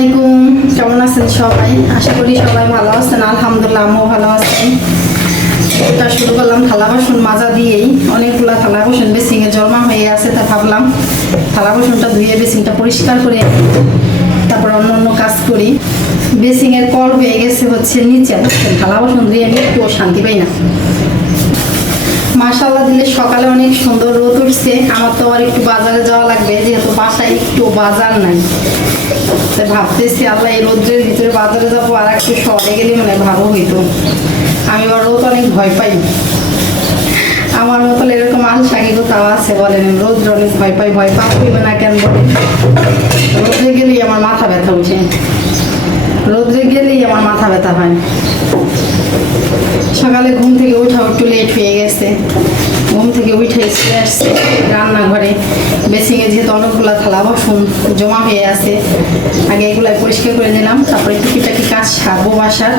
আলাইকুম, কেমন আছেন সবাই? আশা করি সবাই ভালো আছেন। আলহামদুলিল্লাহ আমিও ভালো আছি। এটা শুরু করলাম থালা বাসন মাজা দিয়েই। অনেকগুলা থালা বাসন বেসিংয়ে জমা হয়ে আছে, তা ভাবলাম থালা বাসনটা ধুয়ে বেসিংটা পরিষ্কার করে তারপর অন্য অন্য কাজ করি। বেসিংয়ের কল হয়ে গেছে হচ্ছে নিচে, থালা বাসন ধুয়ে আমি একটু শান্তি পাই না। মাশাআল্লাহ দিলে সকালে অনেক সুন্দর রোদ উঠছে। আমার তো আবার একটু বাজারে যাওয়া লাগবে, যেহেতু বাসায় একটু বাজার নাই। ভাবতেছি আল্লাহ এই রোদ্রের ভিতরে বাজারে যাবো, আর একটু শহরে গেলে মানে ভালো হইতো। আমি আবার রোদ অনেক ভয় পাই। আমার মতো এরকম আলসাকি কোথাও আছে বলেন? রোদ্র অনেক ভয় পাই। ভয় পাবে না কেন বলে? রোদ্রে গেলেই আমার মাথা ব্যথা উঠে। রোদ্রে গেলেই আমার মাথা ব্যথা হয়। সকালে ঘুম থেকে উঠা একটু লেট হয়ে গেছে। ঘুম থেকে উঠে চলে আসছে রান্নাঘরে। বেসিংয়ে যেহেতু অনেকগুলো থালা বাসন জমা হয়ে আছে, আগে এগুলো পরিষ্কার করে নিলাম। তারপরে টুকিটাকি কাজ সারবো বাসার।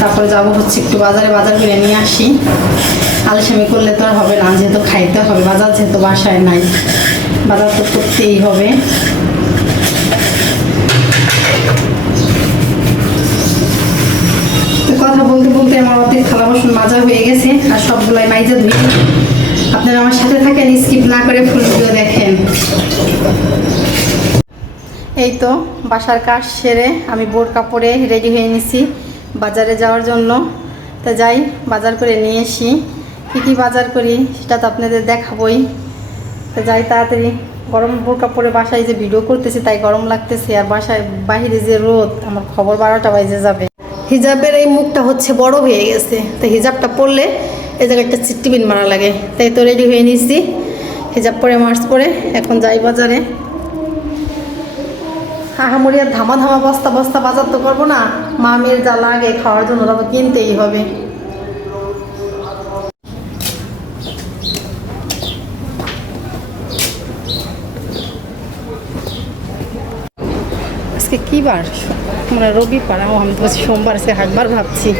তারপরে যাবো হচ্ছে একটু বাজারে, বাজার করে নিয়ে আসি। আলসেমি করলে তো আর হবে না, যেহেতু খাইতে হবে। বাজার যেহেতু বাসায় নাই, বাজার তো করতেই হবে। কথা বলতে বলতে আমার অর্ধেক থালা বাসন মাজা হয়ে গেছে, আর সবগুলাই মাইজা ধুই। আপনারা আমার সাথে থাকেন, স্কিপ না করে ফুল ভিডিও দেখেন। এই তো বাসার কাজ সেরে আমি বোরকা পরে রেডি হয়ে নিছি বাজারে যাওয়ার জন্য। তো যাই, বাজার করে নিয়ে আসি। কী কী বাজার করি সেটা তো আপনাদের দেখাবই। তো যাই তাড়াতাড়ি। গরম বোরকা পরে বাসায় যে ভিডিও করতেছি তাই গরম লাগতেছে, আর বাসায় বাহিরে যে রোদ, আমার খবর 12টা বাজে যাবে। হিজাবের এই মুখটা হচ্ছে বড় হয়ে গেছে, তো হিজাবটা পরলে এই জায়গায় একটা চিট্টিবিন মারা লাগে। তাই তো রেডি হয়ে নিয়েছি, হিজাব পরে মাস্ক পরে এখন যাই বাজারে। হাহামুড়িয়ার ধামা ধামা বস্তা বস্তা বাজার তো করবো না, মা মেয়ের যা লাগে খাওয়ার জন্য ওরা তো কিনতেই হবে। আজকে কি বার? মানে রবিবার। আমি বলছি সোমবার, সে হাটবার ভাবছি।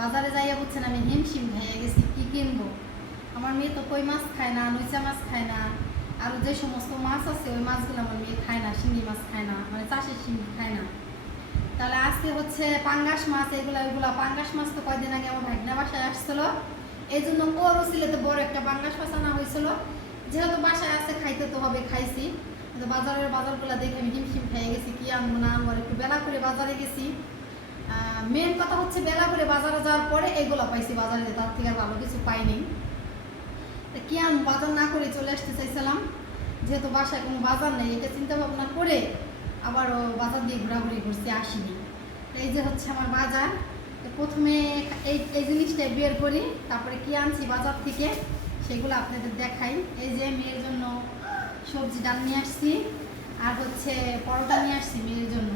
বাজারে যাইয়া বুঝছেন আমি হিমশিম হয়ে গেছি, কি কিনবো। আমার মেয়ে তো কই মাছ খায় না, নৈচা মাছ খায় না, আর যে সমস্ত মাছ আছে ওই মাছগুলো আমার মেয়ে খায় না। শিঙি মাছ খায় না, মানে চাষের শিঙি খায় না। তাহলে আজকে হচ্ছে পাঙ্গাস মাছ, এগুলা পাঙ্গাস মাছ তো কয়দিন আগে আমার ভাগনা বাসায় আসছিল, এই জন্য ওরও সিলেতে বড় একটা পাঙ্গাস মাছ আনা হয়েছিল। যেহেতু বাসায় আছে খাইতে তো হবে, খাইছি। কিন্তু বাজারগুলো দেখে আমি হিমশিম খেয়ে গেছি, কি আনবো না আনবো। একটু বেলা করে বাজারে গেছি। মেন কথা হচ্ছে বেলা করে বাজারে যাওয়ার পরে এগুলো পাইছি বাজারে, তার থেকে আর ভালো কিছু পাইনি। কি আমি বাজার না করে চলে আসতে চাইছিলাম, যেহেতু বাসায় কোনো বাজার নেই, এটা চিন্তা ভাবনা করে আবারও বাজার দিয়ে ঘোরাঘুরি করছি, আসিনি। এই যে হচ্ছে আমার বাজার। প্রথমে এই এই জিনিসটা বের করি, তারপরে কি আনছি বাজার থেকে সেগুলো আপনাদের দেখাই। এই যে মেয়ের জন্য সবজি ডাল নিয়ে আসছি, আর হচ্ছে পরোটা নিয়ে আসছি মেয়ের জন্য।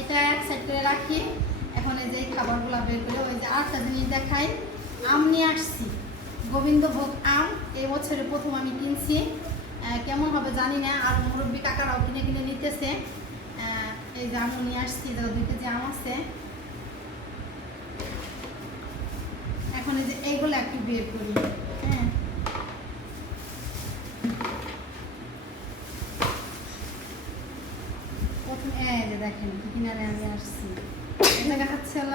এটা এক সাইড করে রাখি। এখন এই যে খাবারগুলো বের করে, ওই যে আরেকটা জিনিস দেখাই, আম নিয়ে আসছি, গোবিন্দভোগ আম। এই বছরে প্রথম আমি কিনছি, কেমন হবে জানি না, আর মুরব্বী কাকারাও কিনে কিনে নিতেছে। এই যে আম নিয়ে আসছি, 2 কেজি আম আছে। এখন এই যে এইগুলো একটু বের করি। হ্যাঁ, প্রথমে এই যে দেখেন কি কিনারে আমি আসছি। এটা হচ্ছিল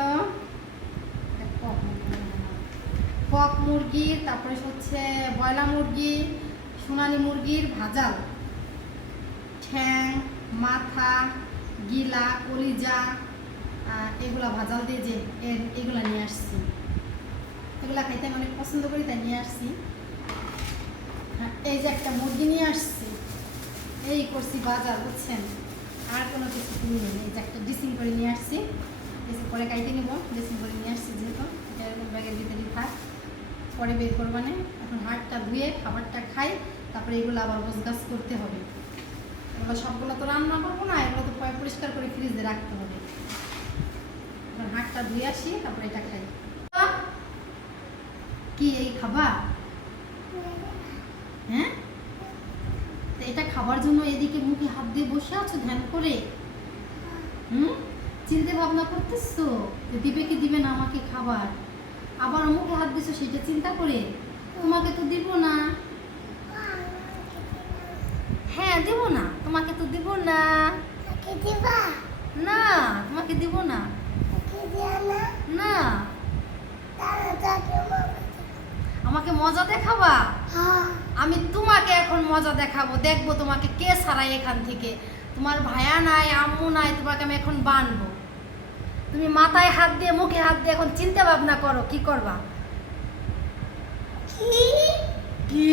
কক মুরগি, তারপরে হচ্ছে বয়লা মুরগি, সোনালী মুরগির ভাজাল, ঠ্যাং, মাথা, গিলা, কলিজা, এগুলা ভাজাল দিয়ে যে এগুলা নিয়ে আসছি। এগুলা খাইতে আমি অনেক পছন্দ করি, তাই নিয়ে আসছি। এই যে একটা মুরগি নিয়ে আসছি, এই করছি বাজার, বুঝছেন, আর কোনো কিছু কিনি নেই। এই যে একটা ড্রেসিং করে নিয়ে আসছি, ড্রেসিং করে কাইটে নিব, ড্রেসিং করে নিয়ে আসছি, যেহেতু এটা এরকম ব্যাগের ভিতরেই থাক, পরে বের করবো না। এখন হাটটা ধুয়ে খাবারটা খাই, তারপরে এগুলো আবার গোছগাছ করতে হবে। এগুলো সবগুলো তো রান্না করবো না, এগুলো তো পরিষ্কার করে ফ্রিজে রাখতে হবে। এখন হাটটা ধুয়ে আসি, তারপরে এটা খাই। কি এই খাবার? হ্যাঁ, এটা খাবার জন্য এদিকে মুখে হাত দিয়ে বসে আছো ধ্যান করে? চিন্তা ভাবনা করতেছো দিবে কি দিবে না আমাকে খাবার, আবার মুখে হাত দিছো সেটা চিন্তা করে। তোমাকে তো দিব না। হ্যাঁ দিব না, তোমাকে তো দিব না। না তোমাকে দিব না। না, আমাকে মজা দেখাবা? আমি তোমাকে এখন মজা দেখাবো, দেখবো তোমাকে কে ছাড়াই এখান থেকে। তোমার ভাইয়া নাই, আম্মু নাই, তোমাকে আমি এখন বানবো। তুমি মাথায় হাত দিয়ে মুখে হাত দিয়ে এখন চিন্তা ভাবনা করো কি করবা। কি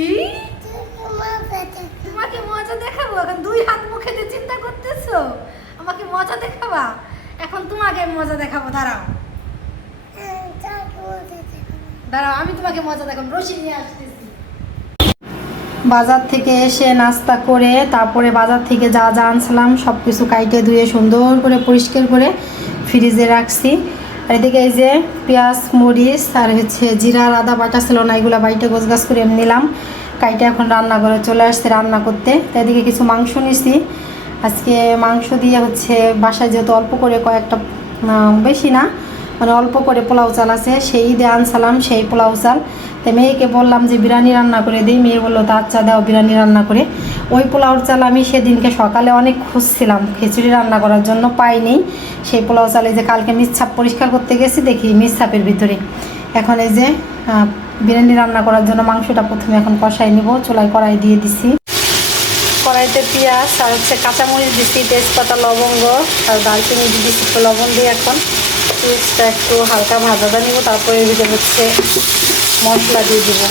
তোমাকে মজা দেখাবো? এখন 2 হাত মুখে দিয়ে চিন্তা করতেছো আমাকে মজা দেখাবা? এখন তোমাকে মজা দেখাবো, দাঁড়াও দাঁড়াও, আমি তোমাকে মজা দেখাবো। রশি নিয়ে আসতেছি। বাজার থেকে এসে নাস্তা করে তারপরে বাজার থেকে যা যা আনছিলাম সব কিছু কাইটে ধুয়ে সুন্দর করে পরিষ্কার করে ফ্রিজে রাখছি। আর এদিকে এই যে পেঁয়াজ, মরিচ আর হচ্ছে জিরা, আদা বাটা ছিল না, এগুলো বাইটে গোছগাছ করে নিলাম। কাইটে এখন রান্না করে চলে আসছে রান্না করতে। তো এদিকে কিছু মাংস নিছি, আজকে মাংস দিয়ে হচ্ছে বাসায় যেহেতু অল্প করে কয়েকটা, বেশি না মানে অল্প করে পোলাও চাল আছে, সেই ঈদে আনছিলাম সেই পোলাও চাল। তো মেয়েকে বললাম যে বিরিয়ানি রান্না করে দিই, মেয়ে বললো তা আচ্ছা দাও বিরিয়ানি রান্না করে। ওই পোলাওর চাল আমি সেদিনকে সকালে অনেক খুঁজছিলাম খিচুড়ি রান্না করার জন্য, পাইনি। সেই পোলাও চালে যে কালকে মিচ্ছাপ পরিষ্কার করতে গেছি, দেখি মিচ্ছাপের ভিতরে। এখন এই যে বিরিয়ানি রান্না করার জন্য মাংসটা প্রথমে এখন কষাই নিব। চুলায় কড়াই দিয়ে দিছি, কড়াইতে পেঁয়াজ আর হচ্ছে কাঁচামরিচ দিচ্ছি, তেজপাতা, লবঙ্গ আর দারচিনি দিয়ে দিচ্ছি। একটু লবণ দিয়ে এখন পেঁয়াজটা একটু হালকা ভাজা নিব, তারপরে এর ভিতরে হচ্ছে মশলা দিয়ে দেবো।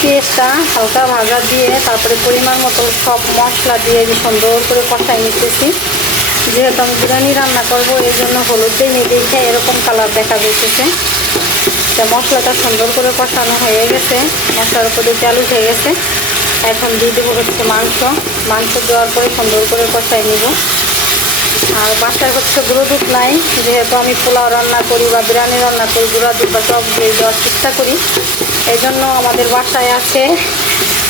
পেঁয়াজটা হালকা ভাজা দিয়ে তারপরে পরিমাণ মতো সব মশলা দিয়ে সুন্দর করে কষাই নিতেছি। যেহেতু আমি বিরিয়ানি রান্না করবো এই জন্য হলুদ দিয়ে দেখে এরকম কালার দেখা যাইতেছে। তো মশলাটা সুন্দর করে কষানো হয়ে গেছে, মশলার উপরে তেল উঠে গেছে। এখন দিয়ে দেবো হচ্ছে মাংস দেওয়ার পরে সুন্দর করে কষাই নিব। আর বাসায় হচ্ছে গুঁড়ো দুধ নাই, যেহেতু আমি পোলাও রান্না করি বা বিরিয়ানি রান্না করি গুঁড়া দুধ বা টক দই দেওয়ার চেষ্টা করি। এই জন্য আমাদের বাসায় আছে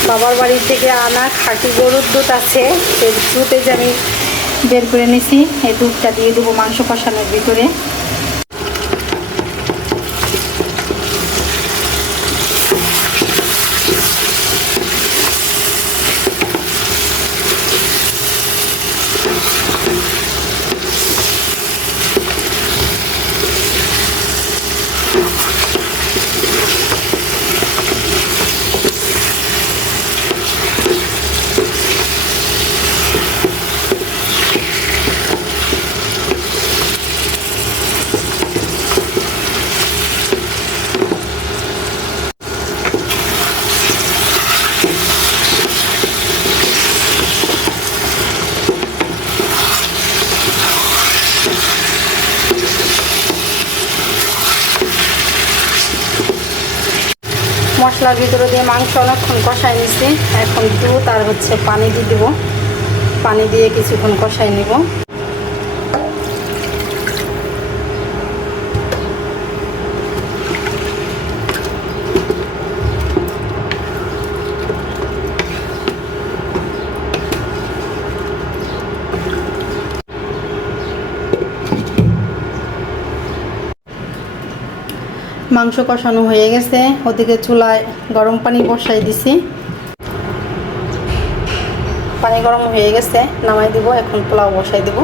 বাবার বাড়ি থেকে আনা খাঁটি গরুর দুধ আছে, সেই দুধে যে আমি বের করে নিছি, এই দুধটা দিয়ে দেবো মাংস কষানোর ভিতরে। মশলার ভিতরে দিয়ে মাংস অনেকক্ষণ কষাই নিছি। এখন দুধ আর হচ্ছে পানি দিয়ে দেবো। পানি দিয়ে কিছুক্ষণ কষাই নিব। মাংস কষানো হয়ে গেছে, ওদিকে চুলায় গরম পানি বসাই দিছি। পানি গরম হয়ে গেছে, নামাই দিব। এখন পোলাও বসাই দিব।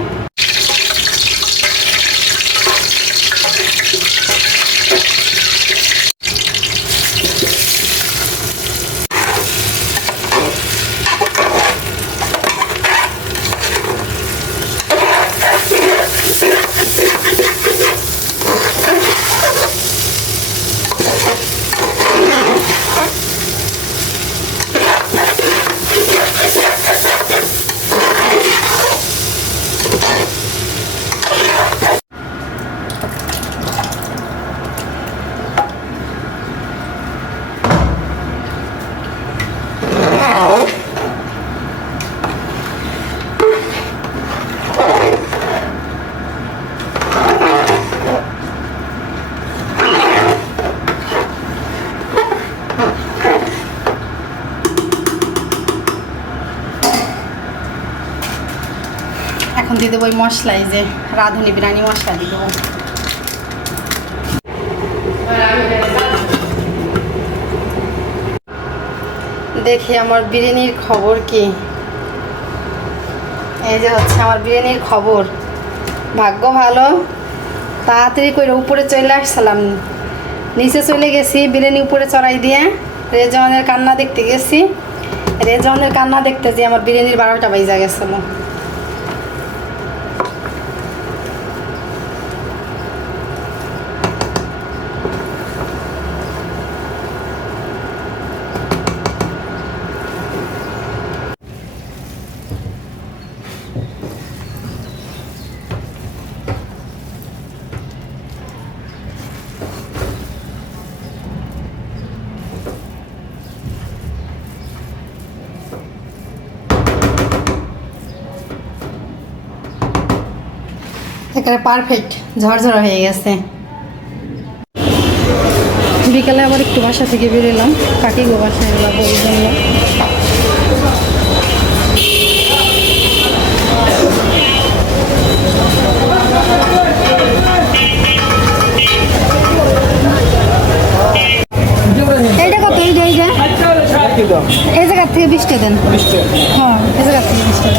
এখন দিয়ে দেবো ওই মশলা, এই যে রাঁধুনি বিরিয়ানি মশলা দিয়ে দেবো। দেখি আমার বিরিয়ানির খবর কি। এই যে হচ্ছে আমার বিরিয়ানির খবর। ভাগ্য ভালো, তাড়াতাড়ি করে উপরে চলে আসছিলাম। নিচে চলে গেছি, বিরিয়ানি উপরে চড়াই দিয়ে রেজওয়ানের কান্না দেখতে গেছি। রেজওয়ানের কান্না দেখতে যে আমার বিরিয়ানির 12টা বাজে গেছিলো। একেবারে পারফেক্ট ঝরঝরা হয়ে গেছে। বিকালে আবার একটু বাসা থেকে বেরোলাম, কাকি গো বাসায় এলাম ওই জন্য। এইটা কত? এই জায়গার থেকে 20 দেন। হ্যাঁ, এই জায়গার থেকে 20 দেন।